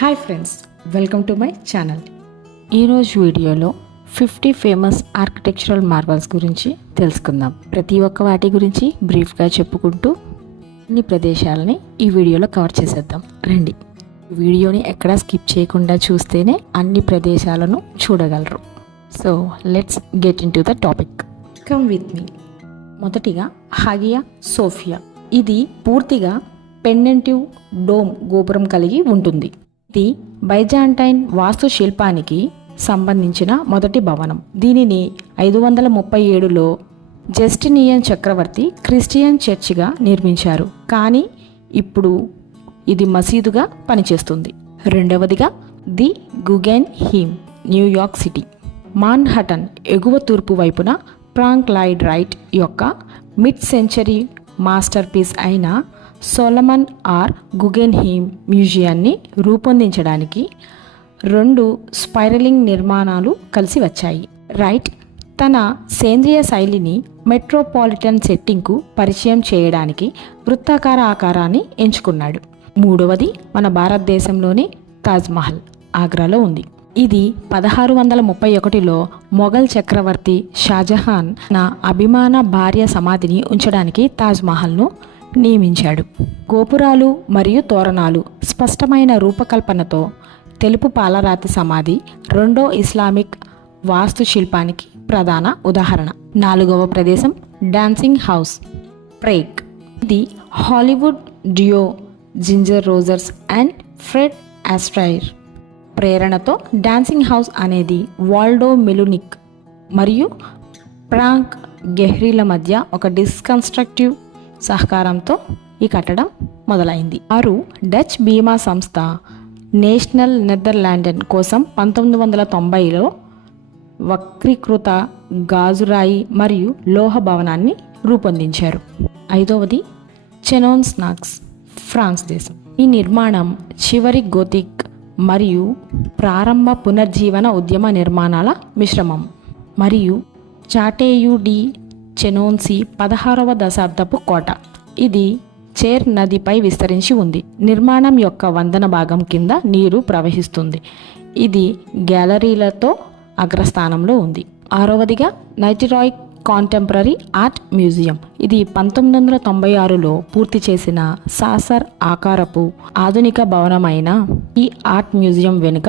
Hi friends, welcome to my channel. ఈరోజు వీడియోలో 50 famous architectural Marvels గురించి తెలుసుకుందాం. ప్రతి ఒక్క వాటి గురించి బ్రీఫ్గా చెప్పుకుంటూ అన్ని ప్రదేశాలని ఈ వీడియోలో కవర్ చేసేద్దాం. రండి, వీడియోని ఎక్కడా స్కిప్ చేయకుండా చూస్తేనే అన్ని ప్రదేశాలను చూడగలరు. So let's get into the topic. Come with me. మొదటిగా హాగియా సోఫియా. ఇది పూర్తిగా పెండెంటివ్ డోమ్ గోపురం కలిగి ఉంటుంది. ఇది బైజాంటైన్ వాస్తుశిల్పానికి సంబంధించిన మొదటి భవనం. దీనిని 537లో జస్టినియన్ చక్రవర్తి క్రిస్టియన్ చర్చిగా నిర్మించారు, కానీ ఇప్పుడు ఇది మసీదుగా పనిచేస్తుంది. రెండవదిగా ది గుగెన్హీమ్, న్యూయార్క్ సిటీ. మాన్హటన్ ఎగువ తూర్పు వైపున ఫ్రాంక్ లాయిడ్ రైట్ యొక్క మిడ్ సెంచరీ మాస్టర్ పీస్ అయిన సోలమన్ ఆర్ గుగెన్హీమ్ మ్యూజియాన్ని రూపొందించడానికి 2 స్పైరలింగ్ నిర్మాణాలు కలిసి వచ్చాయి. రైట్ తన సేంద్రియ శైలిని మెట్రోపాలిటన్ సెట్టింగ్కు పరిచయం చేయడానికి వృత్తాకార ఆకారాన్ని ఎంచుకున్నాడు. మూడవది మన భారతదేశంలోని తాజ్మహల్, ఆగ్రాలో ఉంది. ఇది 1631లో మొఘల్ చక్రవర్తి షాజహాన్ నా అభిమాన భార్య సమాధిని ఉంచడానికి తాజ్మహల్ను నియమించాడు. గోపురాలు మరియు తోరణాలు స్పష్టమైన రూపకల్పనతో తెలుపు పాలరాతి సమాధి రెండో ఇస్లామిక్ వాస్తుశిల్పానికి ప్రధాన ఉదాహరణ. 4వ ప్రదేశం డాన్సింగ్ హౌస్, ప్రేగ్. ఇది Hollywood duo Ginger Rogers and Fred Astaire ప్రేరణతో డాన్సింగ్ హౌస్ అనేది వాల్డో మెలునిక్ మరియు ఫ్రాంక్ గెహ్రీల మధ్య ఒక డిస్కన్స్ట్రక్టివ్ సహకారంతో ఈ కట్టడం మొదలైంది. 6 డచ్ బీమా సంస్థ నేషనల్ నెదర్లాండెన్ కోసం 1990లో వక్రీకృత గాజురాయి మరియు లోహ భవనాన్ని రూపొందించారు. 5వది చెనోన్స్నాక్స్, ఫ్రాన్స్ దేశం. ఈ నిర్మాణం చివరి గోతిక్ మరియు ప్రారంభ పునర్జీవన ఉద్యమ నిర్మాణాల మిశ్రమం మరియు చాటేయు డి చెనోన్సీ 16వ దశాబ్దపు కోట. ఇది చేర్ నదిపై విస్తరించి ఉంది. నిర్మాణం యొక్క వందన భాగం కింద నీరు ప్రవహిస్తుంది. ఇది గ్యాలరీలతో అగ్రస్థానంలో ఉంది. 6వదిగా నైటిరాయ్ కాంటెంపరీ ఆర్ట్ మ్యూజియం. ఇది 1996లో పూర్తి చేసిన సాసర్ ఆకారపు ఆధునిక భవనమైన ఈ ఆర్ట్ మ్యూజియం వెనుక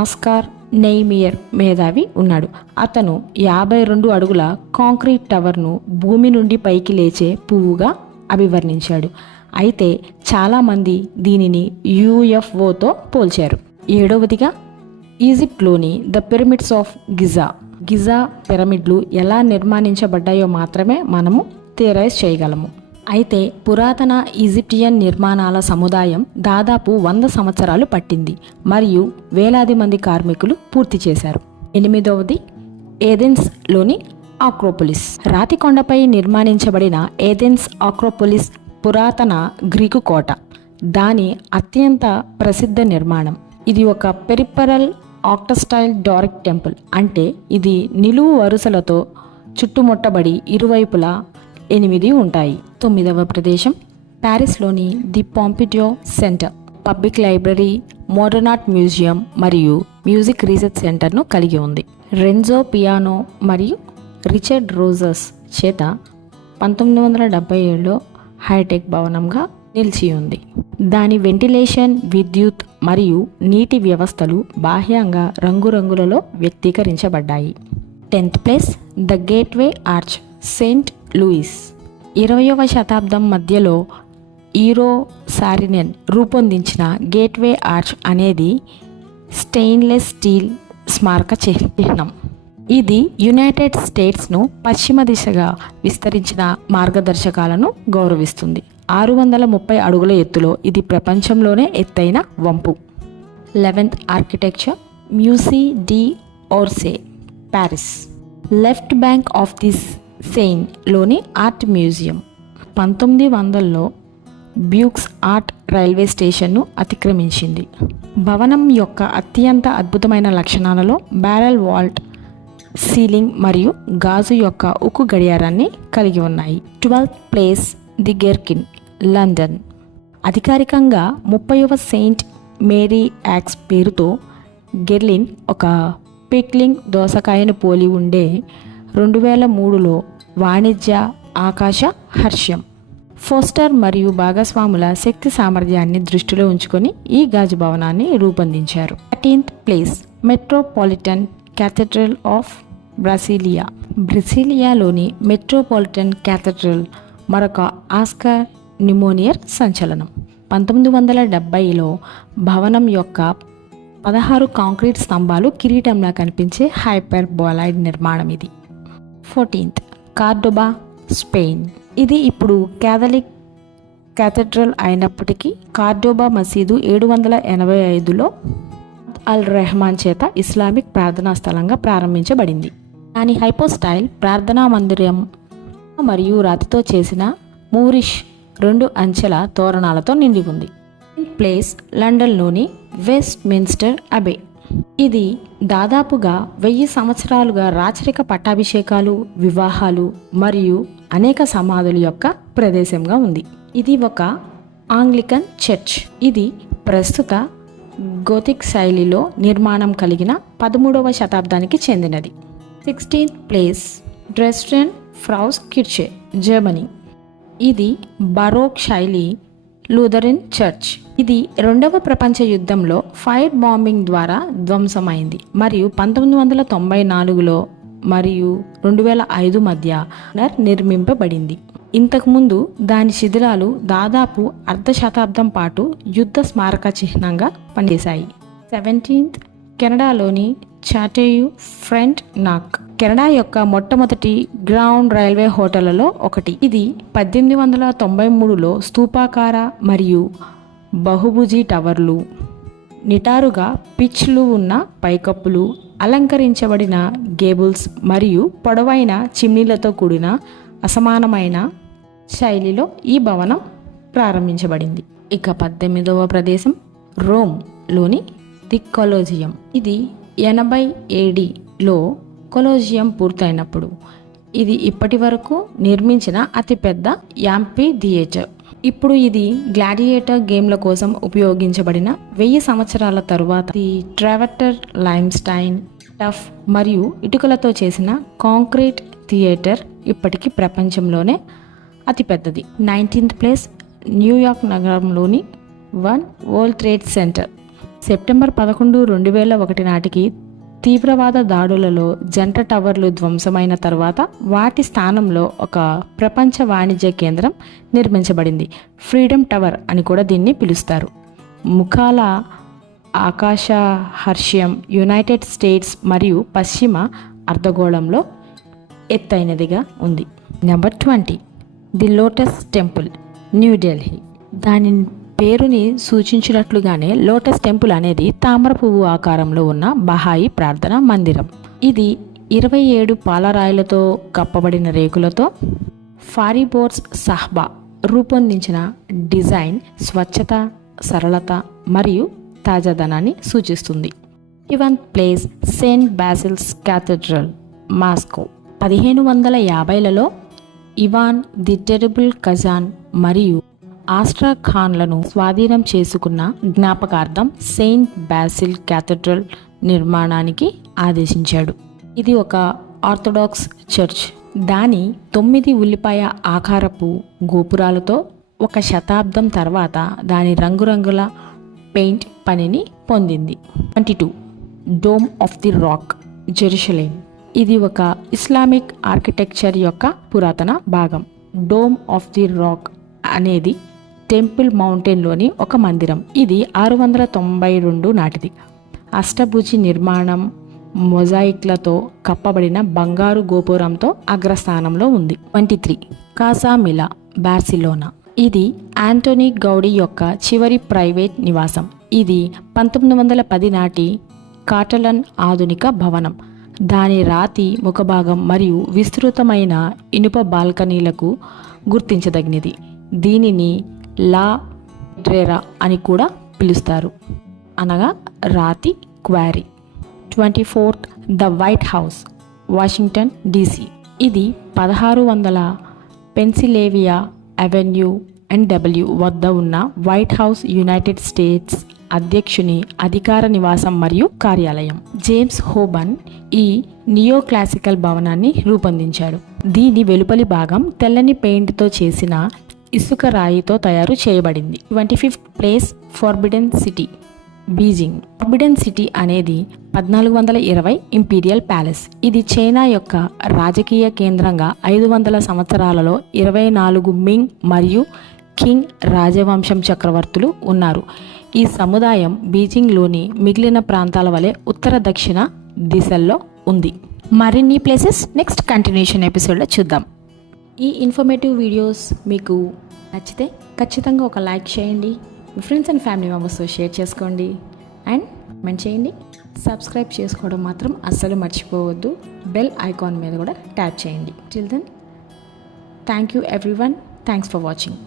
ఆస్కార్ నెయిమియర్ మేధావి ఉన్నాడు. అతను 52 అడుగుల కాంక్రీట్ టవర్ను భూమి నుండి పైకి లేచే పువ్వుగా అభివర్ణించాడు. అయితే చాలామంది దీనిని యూఎఫ్ఓతో పోల్చారు. 7వదిగా ఈజిప్ట్లోని the pyramids of Giza. Giza పిరమిడ్లు ఎలా నిర్మాణించబడ్డాయో మాత్రమే మనము థియరైజ్ చేయగలము. అయితే పురాతన ఈజిప్టియన్ నిర్మాణాల సముదాయం దాదాపు 100 సంవత్సరాలు పట్టింది మరియు వేలాది మంది కార్మికులు పూర్తి చేశారు. 8వది ఏథెన్స్లోని ఆక్రోపోలిస్. రాతి కొండపై నిర్మాణించబడిన ఏథెన్స్ ఆక్రోపోలిస్ పురాతన గ్రీకు కోట. దాని అత్యంత ప్రసిద్ధ నిర్మాణం. ఇది ఒక పెరిఫెరల్ ఆక్టస్టైల్ డోరిక్ టెంపుల్, అంటే ఇది నిలువు వరుసలతో చుట్టుముట్టబడి ఇరువైపులా 8 ఉంటాయి. 9వ ప్రదేశం ప్యారిస్లోని the Pompidou centre. Public library, modern art museum మరియు మ్యూజిక్ రీసెర్చ్ సెంటర్ను కలిగి ఉంది. రెన్జో పియానో మరియు రిచర్డ్ రోజర్స్ చేత 1977లో హైటెక్ భవనంగా నిలిచి ఉంది. దాని వెంటిలేషన్, విద్యుత్ మరియు నీటి వ్యవస్థలు బాహ్యంగా రంగురంగులలో వ్యక్తీకరించబడ్డాయి. 10th place the Gateway Arch, Saint Louis. 20వ శతాబ్దం మధ్యలో ఈరో సారినెన్ రూపొందించిన గేట్వే ఆర్చ్ అనేది స్టెయిన్లెస్ స్టీల్ స్మారక చిహ్నం. ఇది యునైటెడ్ స్టేట్స్ను పశ్చిమ దిశగా విస్తరించిన మార్గదర్శకాలను గౌరవిస్తుంది. 630 అడుగుల ఎత్తులో ఇది ప్రపంచంలోనే ఎత్తైన వంపు. 11th architecture Musée d' Orsay, Paris. Left bank of the సెయిన్లోని ఆర్ట్ మ్యూజియం 1900లో బ్యూక్స్ ఆర్ట్ రైల్వే స్టేషన్ను అతిక్రమించింది. భవనం యొక్క అత్యంత అద్భుతమైన లక్షణాలలో బ్యారెల్ వాల్ట్ సీలింగ్ మరియు గాజు యొక్క ఉక్కు గడియారాన్ని కలిగి ఉన్నాయి. 12th place the Gherkin, London. అధికారికంగా 30వ సెయింట్ మేరీ యాక్స్ పేరుతో గెర్లిన్ ఒక పిక్లింగ్ దోసకాయను పోలి ఉండే 2003లో వాణిజ్య ఆకాశ హర్ష్యం. ఫోస్టర్ మరియు భాగస్వాముల శక్తి సామర్థ్యాన్ని దృష్టిలో ఉంచుకొని ఈ గాజు భవనాన్ని రూపొందించారు. 13th place Metropolitan Cathedral of Brasilia. బ్రసీలియాలోని మెట్రోపాలిటన్ క్యాథెడ్రల్ మరొక ఆస్కార్ నిమోనియర్ సంచలనం. 1970లో భవనం యొక్క 16 కాంక్రీట్ స్తంభాలు కిరీటంలా కనిపించే హైపర్ బోలాయిడ్ నిర్మాణం ఇది. 14th Cordoba, Spain. ఇది ఇప్పుడు క్యాథలిక్ క్యాథెడ్రల్ అయినప్పటికీ కార్డోబా మసీదు 785లో అల్ రెహమాన్ చేత ఇస్లామిక్ ప్రార్థనా స్థలంగా ప్రారంభించబడింది. దాని హైపోస్టైల్ ప్రార్థనా మందిరం మరియు రాతితో చేసిన మూరిష్ 2 అంచెల తోరణాలతో నిండి ఉంది. ప్లేస్ లండన్లోని వెస్ట్ మిన్స్టర్ అబే. ఇది దాదాపుగా 1000 సంవత్సరాలుగా రాచరిక పట్టాభిషేకాలు, వివాహాలు మరియు అనేక సమాధుల యొక్క ప్రదేశంగా ఉంది. ఇది ఒక ఆంగ్లికన్ చర్చ్. ఇది ప్రస్తుత గోతిక్ శైలిలో నిర్మాణం కలిగిన 13వ శతాబ్దానికి చెందినది. 16th place Dresden Frauenkirche, Germany. ఇది బరోక్ శైలి లూథరన్ చర్చ్. ఇది 2వ ప్రపంచ యుద్ధంలో ఫైర్ బాంబింగ్ ద్వారా ధ్వంసమైంది మరియు 1994లో మరియు 2005 మధ్య నిర్మింపబడింది. ఇంతకుముందు దాని శిథిలాలు దాదాపు అర్ధ శతాబ్దం పాటు యుద్ధ స్మారక చిహ్నంగా పనిచేశాయి. 17th కెనడాలోని చాటేయు ఫ్రంట్ నాక్. కెనడా యొక్క మొట్టమొదటి గ్రౌండ్ రైల్వే హోటళ్లలో ఒకటి. ఇది 1893లో స్తూపాకార మరియు బహుభుజి టవర్లు, నిటారుగా పిచ్లు ఉన్న పైకప్పులు, అలంకరించబడిన గేబుల్స్ మరియు పొడవైన చిమ్నీలతో కూడిన అసమానమైన శైలిలో ఈ భవనం ప్రారంభించబడింది. ఇక 18వ ప్రదేశం రోమ్లోని ది కొలోజియం. ఇది 80 ADలో కొలోజియం పూర్తయినప్పుడు ఇది ఇప్పటి వరకు నిర్మించిన అతిపెద్ద యాంపీ థియేటర్. ఇప్పుడు ఇది గ్లాడియేటర్ గేమ్ల కోసం ఉపయోగించబడిన 1000 సంవత్సరాల తరువాత ది ట్రావెటర్ లైమ్స్టైన్, టఫ్ మరియు ఇటుకలతో చేసిన కాంక్రీట్ థియేటర్ ఇప్పటికీ ప్రపంచంలోనే అతిపెద్దది. 19th ప్లేస్ న్యూయార్క్ నగరంలోని వరల్డ్ ట్రేడ్ సెంటర్. సెప్టెంబర్ 11, 2001 నాటికి తీవ్రవాద దాడులలో జంట టవర్లు ధ్వంసమైన తర్వాత వాటి స్థానంలో ఒక ప్రపంచ వాణిజ్య కేంద్రం నిర్మించబడింది. ఫ్రీడమ్ టవర్ అని కూడా దీన్ని పిలుస్తారు. ముఖాల ఆకాశ హర్ష్యం యునైటెడ్ స్టేట్స్ మరియు పశ్చిమ అర్ధగోళంలో ఎత్తైనదిగా ఉంది. Number 20 the lotus temple, New Delhi. దాని పేరుని సూచించినట్లుగానే లోటస్ టెంపుల్ అనేది తామర పువ్వు ఆకారంలో ఉన్న బహాయి ప్రార్థనా మందిరం. ఇది 27 పాలరాయిలతో కప్పబడిన రేకులతో ఫారిబోర్స్ సాహ్బా రూపొందించిన డిజైన్ స్వచ్ఛత, సరళత మరియు తాజాదనాన్ని సూచిస్తుంది. 11th place Saint Basil's Cathedral, Moscow. 1550లలో ఇవాన్ ది టెరిబుల్ కజాన్ మరియు ఆస్ట్రాఖాన్లను స్వాధీనం చేసుకున్న జ్ఞాపకార్థం సెయింట్ బాసిల్ క్యాథెడ్రల్ నిర్మాణానికి ఆదేశించాడు. ఇది ఒక ఆర్థోడాక్స్ చర్చ్. దాని 9 ఉల్లిపాయ ఆకారపు గోపురాలతో 1 శతాబ్దం తర్వాత దాని రంగురంగుల పెయింట్ పనిని పొందింది. 22 dome of the rock, Jerusalem. ఇది ఒక ఇస్లామిక్ ఆర్కిటెక్చర్ యొక్క పురాతన భాగం. డోమ్ ఆఫ్ ది రాక్ అనేది టెంపుల్ మౌంటైన్లోని ఒక మందిరం. ఇది 692 నాటిది. అష్టభుజి నిర్మాణం, మొజాయిక్లతో కప్పబడిన బంగారు గోపురంతో అగ్రస్థానంలో ఉంది. 23 కాసా మిలా, బార్సిలోనా. ఇది ఆంటోనీ గౌడీ యొక్క చివరి ప్రైవేట్ నివాసం. ఇది 1910 నాటి కాటలన్ ఆధునిక భవనం. దాని రాతి ముఖభాగం మరియు విస్తృతమైన ఇనుప బాల్కనీలకు గుర్తించదగినది. దీనిని లా డ్రేరా అని కూడా పిలుస్తారు, అనగా రాతి quarry. 24th the white house, Washington DC. ఇది 1600 పెన్సిల్వేనియా అవెన్యూ ఎన్డబ్ల్యూ వద్ద ఉన్న వైట్ హౌస్ యునైటెడ్ స్టేట్స్ అధ్యక్షుని అధికార నివాసం మరియు కార్యాలయం. జేమ్స్ హోబన్ ఈ నియో క్లాసికల్ భవనాన్ని రూపొందించాడు. దీని వెలుపలి భాగం తెల్లని పెయింట్తో చేసిన ఇసుక రాయితో తయారు చేయబడింది. 25th place Forbidden City, Beijing. Forbidden City అనేది 1420 ఇంపీరియల్ ప్యాలెస్. ఇది చైనా యొక్క రాజకీయ కేంద్రంగా 500 సంవత్సరాలలో 24 మింగ్ మరియు కింగ్ రాజవంశం చక్రవర్తులు ఉన్నారు. ఈ సముదాయం బీజింగ్లోని మిగిలిన ప్రాంతాల వలె ఉత్తర దక్షిణ దిశల్లో ఉంది. మరిన్ని ప్లేసెస్ నెక్స్ట్ కంటిన్యూషన్ ఎపిసోడ్లో చూద్దాం. ఈ ఇన్ఫర్మేటివ్ వీడియోస్ మీకు నచ్చితే ఖచ్చితంగా ఒక లైక్ చేయండి, మీ ఫ్రెండ్స్ అండ్ ఫ్యామిలీ మెంబర్స్తో షేర్ చేసుకోండి అండ్ కమెంట్ చేయండి. సబ్స్క్రైబ్ చేసుకోవడం మాత్రం అస్సలు మర్చిపోవద్దు. బెల్ ఐకాన్ మీద కూడా ట్యాప్ చేయండి. Till then, thank you everyone. Thanks for watching.